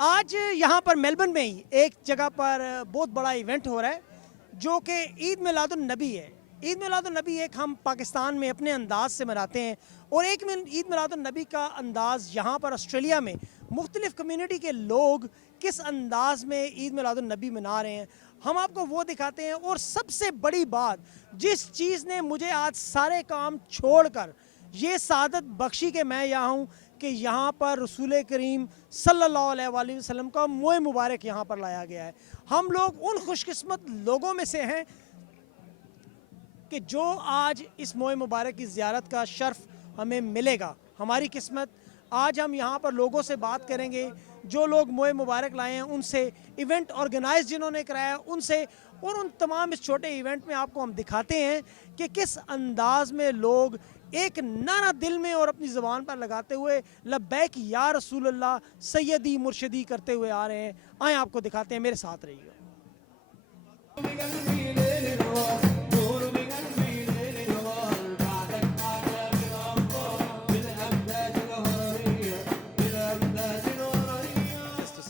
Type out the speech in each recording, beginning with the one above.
آج یہاں پر میلبرن میں ہی ایک جگہ پر بہت بڑا ایونٹ ہو رہا ہے جو کہ عید میلاد النبی ہے. عید میلاد النبی ایک ہم پاکستان میں اپنے انداز سے مناتے ہیں اور ایک عید میلاد النبی کا انداز یہاں پر آسٹریلیا میں مختلف کمیونٹی کے لوگ کس انداز میں عید میلاد النبی منا رہے ہیں ہم آپ کو وہ دکھاتے ہیں. اور سب سے بڑی بات جس چیز نے مجھے آج سارے کام چھوڑ کر یہ سعادت بخشی کہ میں یہاں ہوں کہ یہاں پر رسول کریم صلی اللہ علیہ وآلہ وسلم کا موئے مبارک یہاں پر لایا گیا ہے. ہم لوگ ان خوش قسمت لوگوں میں سے ہیں کہ جو آج اس موئے مبارک کی زیارت کا شرف ہمیں ملے گا. ہماری قسمت آج ہم یہاں پر لوگوں سے بات کریں گے جو لوگ موئے مبارک لائے ہیں ان سے, ایونٹ آرگنائز جنہوں نے کرایا ان سے, اور ان تمام اس چھوٹے ایونٹ میں آپ کو ہم دکھاتے ہیں کہ کس انداز میں لوگ ایک نعرہ دل میں اور اپنی زبان پر لگاتے ہوئے لبیک یا رسول اللہ سیدی مرشدی کرتے ہوئے آ رہے ہیں. آئیں آپ کو دکھاتے ہیں, میرے ساتھ رہیے.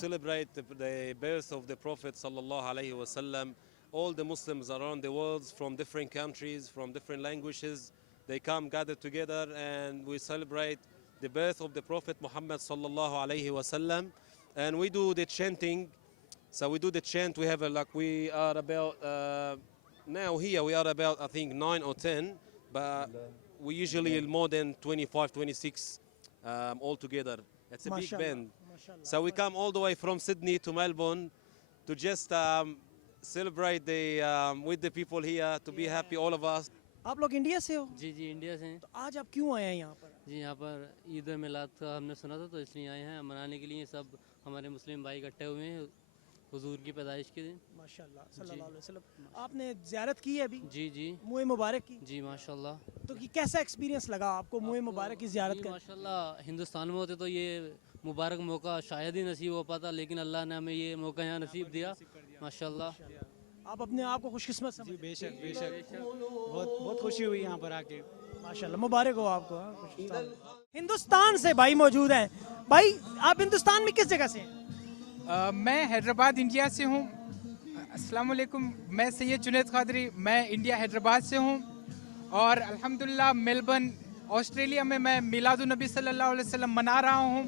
Celebrate the birth of the Prophet sallallahu alaihi wasallam. All the Muslims around the world from different countries, from different languages, they come gather together and we celebrate the birth of the Prophet Muhammad sallallahu alaihi wasallam. And we do the chanting. So we do the chant. We have we are about now here we are about I think 9 or 10, but we usually more than 25, 26 all together. It's a big band. So we come all the way from Sydney to Melbourne to just celebrate with the people here, to be happy, all of us. آپ لوگ India سے ہو؟ جی جی India سے ہیں. تو آج آپ کیوں آئے ہیں یہاں پر؟ جی یہاں پر عید میلاد کا ہم نے سنا تھا تو اس لیے آئے ہیں منانے کے لیے. سب ہمارے مسلم بھائی اکٹھے ہوئے ہیں حضور کی پیدائش کے دن. ماشاءاللہ صلی اللہ علیہ وسلم. آپ نے زیارت کی ہے ابھی؟ جی جی موئے مبارک کی؟ جی ماشاءاللہ. تو کیسا ایکسپیرینس لگا آپ کو موئے مبارک کی زیارت کا؟ ماشاءاللہ ہندوستان میں ہوتے تو یہ مبارک موقع شاید ہی نصیب ہو پاتا, لیکن اللہ نے ہمیں یہ موقع یہاں نصیب دیا ماشاءاللہ. آپ اپنے آپ کو خوش قسمت سمجھتے ہیں؟ بے شک بے شک, بہت خوشی ہوئی یہاں پر آ کے. ماشاءاللہ مبارک ہو آپ کو. ہندوستان سے بھائی موجود ہیں. بھائی آپ ہندوستان میں کس جگہ سے ہیں؟ میں حیدرآباد انڈیا سے ہوں. السلام علیکم, میں سید جنید قادری, میں انڈیا حیدرآباد سے ہوں اور الحمدللہ میلبرن آسٹریلیا میں میں میلاد النبی صلی اللہ علیہ وسلم منا رہا ہوں.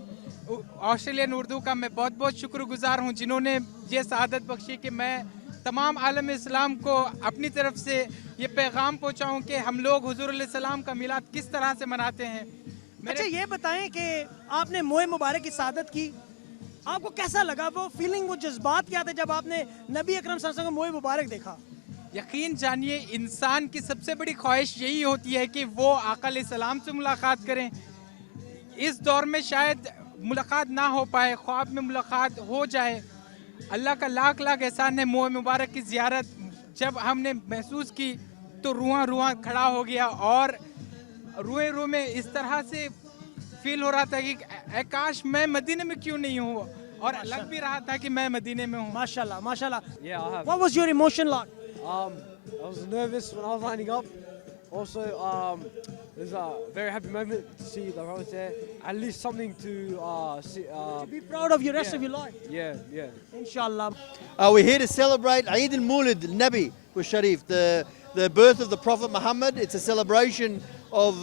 آسٹریلین اردو کا میں بہت بہت شکر گزار ہوں جنہوں نے یہ سعادت بخشی کہ میں تمام عالم اسلام کو اپنی طرف سے یہ پیغام پہنچاؤں کہ ہم لوگ حضور علیہ السلام کا میلاد کس طرح سے مناتے ہیں. اچھا یہ بتائیں کہ آپ نے موئے مبارک کی سعادت کی, آپ کو کیسا لگا, وہ فیلنگ, وہ جذبات کیا تھے جب آپ نے نبی اکرم صلی اللہ علیہ وسلم کا موئے مبارک دیکھا؟ یقین جانیے انسان کی سب سے بڑی خواہش یہی ہوتی ہے کہ وہ آقا علیہ السلام سے ملاقات کریں. اس دور میں شاید ملاقات نہ ہو پائے, خواب میں ملاقات ہو جائے. اللہ کا لاکھ لاکھ احسان ہے موئے مبارک کی زیارت جب ہم نے محسوس کی تو روحاں کھڑا ہو گیا اور روح میں اس طرح سے فیل ہو رہا تھا کہ اے کاش میں مدینے میں کیوں نہیں ہوں, اور لگ بھی رہا تھا کہ میں مدینے میں ہوں. ماشاءاللہ ماشاءاللہ. Yeah, I have. What was your emotion like? I was nervous when I was lining up. Also, it was a very happy moment to see the Rose there. At least something to see. To be proud of your rest of your life. Yeah. Inshallah. We're here to celebrate Eid al-Mulid al-Nabi al-Sharif, the birth of the Prophet Muhammad. It's a celebration of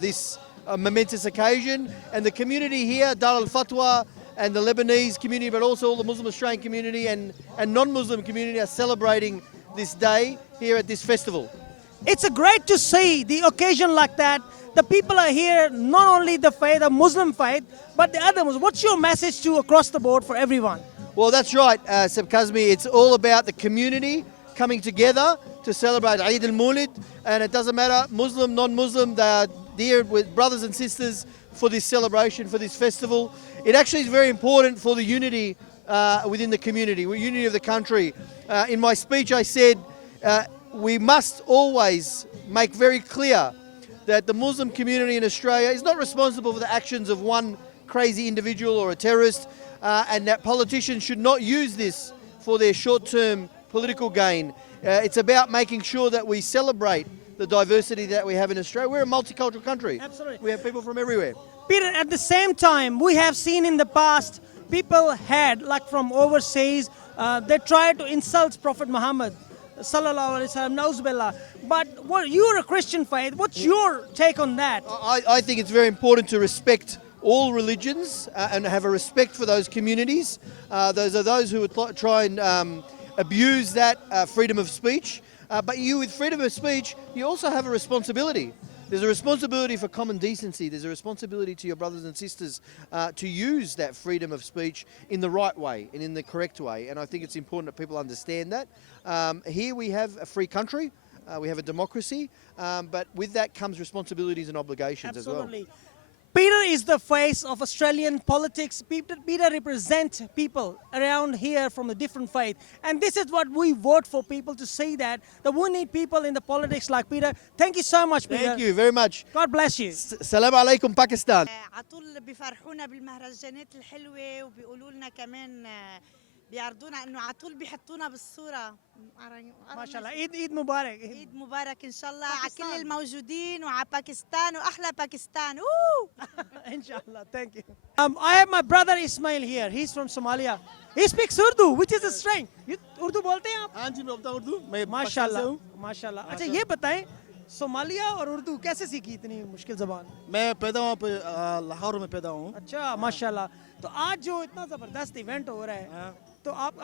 this momentous occasion, and the community here, Dar al-Fatwa, and the Lebanese community, but also all the Muslim Australian community and non-Muslim community are celebrating this day here at this festival. It's great to see the occasion like that. The people are here, not only the faith, the Muslim faith, but the other Muslims. What's your message to across the board for everyone? Well, that's right, Seb Kazmi. It's all about the community coming together to celebrate Eid al-Mulid, and it doesn't matter, Muslim, non-Muslim, they are dear with brothers and sisters for this celebration, for this festival. It actually is very important for the unity within the community, unity of the country. In my speech I said we must always make very clear that the Muslim community in Australia is not responsible for the actions of one crazy individual or a terrorist, and that politicians should not use this for their short-term political gain. It's about making sure that we celebrate the diversity that we have in Australia. We're a multicultural country. Absolutely. We have people from everywhere. Peter, at the same time, we have seen in the past people had, like from overseas, they try to insult Prophet Muhammad, sallallahu alaihi wasallam, nauzubillah. But you're a Christian faith. What's your take on that? I think it's very important to respect all religions and have a respect for those communities. Those are those who would try and abuse that freedom of speech. But you, with freedom of speech, you also have a responsibility. There's a responsibility for common decency. There's a responsibility to your brothers and sisters to use that freedom of speech in the right way and in the correct way. And I think it's important that people understand that. Here we have a free country. We have a democracy. But with that comes responsibilities and obligations as well. Absolutely. Peter is the face of Australian politics. Peter represents people around here from a different faith. And this is what we vote for, people to see that we need people in the politics like Peter. Thank you so much, Peter. Thank you very much. God bless you. Salam alaikum, Pakistan. على طول بيفرحونا بالمهرجانات الحلوة وبيقولوا لنا كمان بيعرضونا انه على طول بيحطونا بالصورة. ما شاء الله. عيد مبارك. عيد مبارك ان شاء الله على كل الموجودين وعلى Pakistan واحلى Pakistan. Inshallah. Thank you. I have my brother Ismail here. He's from Somalia. He speaks Urdu, which is a strength. Urdu बोलते हैं आप? हाँ जी मैं बताऊँ उर्दू मैं माशाल्लाह. माशाल्लाह. अच्छा ये बताएं सोमालिया और उर्दू कैसे सीखी इतनी मुश्किल ज़बान? मैं पैदा वहाँ पे लाहौर में पैदा हूँ अच्छा माशाल्लाह. तो आज जो इतना ज़बरदस्त इवेंट हो रहा है तो आप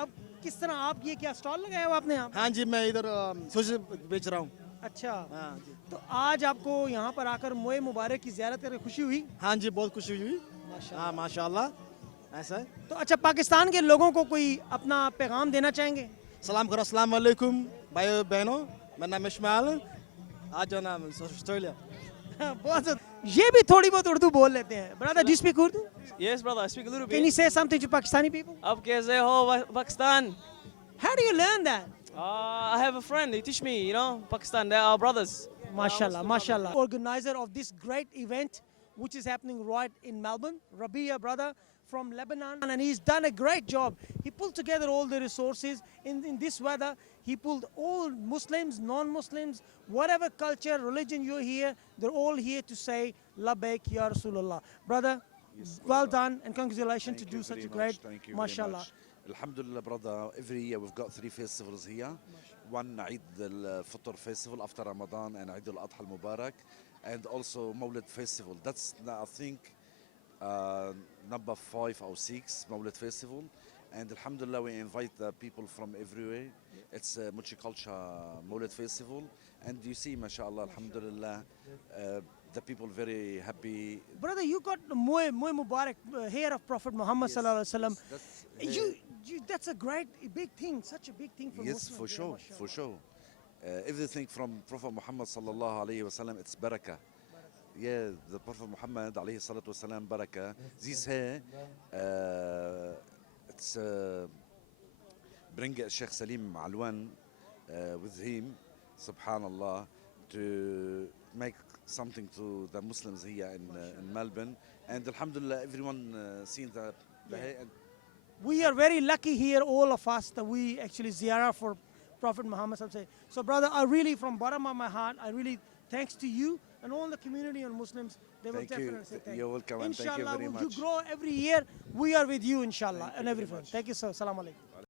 किस तरह आप ये क्या स्टॉल लगाया हो आपने यहाँ? हाँ जी मैं इधर सोचे बेच रहा हूँ अच्छा हाँ जी तो आज आपको यहाँ पर आकर मोए मुबारक की ज़ियारत करके खुशी हुई? हाँ जी बहुत खुशी हुई हाँ माशाल्लाह ऐसा है तो अच्छा पाकिस्तान के लोगों को कोई अपना पैगाम देना चाहेंगे? सलाम करो अस्सलाम वालेकुम भाइयों बहनों मेरा नाम इस्माइल आज जो नाम ऑस्ट्रेलिया बहुत ये भी थोड़ी बहुत उर्दू बोल लेते हैं. Brother, do you speak Urdu? Yes, brother, I speak a little bit. Can you say something to Pakistani people? Ab kaise ho, Pakistan? How do you learn that? I have a friend, he teach me, you know, Pakistan, they are our brothers. Mashallah, mashallah. Organizer of this great event, which is happening right in Melbourne, Rabia brother from Lebanon, and he's done a great job. He pulled together all the resources in this weather. He pulled all Muslims, non-Muslims, whatever culture, religion you're here, they're all here to say, Labbaik Ya Rasulullah. Brother, well done and congratulations to do such a great, mashallah. Alhamdulillah, brother, every year we've got 3 festivals here. One Eid al-Fitr festival after Ramadan and Eid al-Adha al-Mubarak, and also Mawlid festival. That's, I think, number 5 or 6 Mawlid festival. And Alhamdulillah, we invite the people from everywhere. It's a multicultural Mawlid festival. And you see, mashallah, Alhamdulillah, the people very happy. Brother, you got the Moy Mubarak hair of Prophet Muhammad sallallahu alaihi wasallam. That's a great, big thing, such a big thing for Yes, Muslims. for sure, for sure. Everything from Prophet Muhammad sallallahu alaihi wasallam, it's barakah. Yeah, the Prophet Muhammad alayhi salatu wasalam, barakah. This hair, it's bring Sheikh Salim Alwan with him, subhanallah, to make something to the Muslims here in Melbourne. And alhamdulillah, everyone seen the hair. And We are very lucky here, all of us, that we actually ziyarah for Prophet Muhammad sallallahu alaihi wasallam. So brother, I really, from bottom of my heart, I really thanks to you and all the community and Muslims. They will Thank you. definitely say thank you. You're welcome and thank you Inshallah, very will much. you grow every year? We are with you, inshallah, and everyone. Thank you, sir. Assalamu alaikum.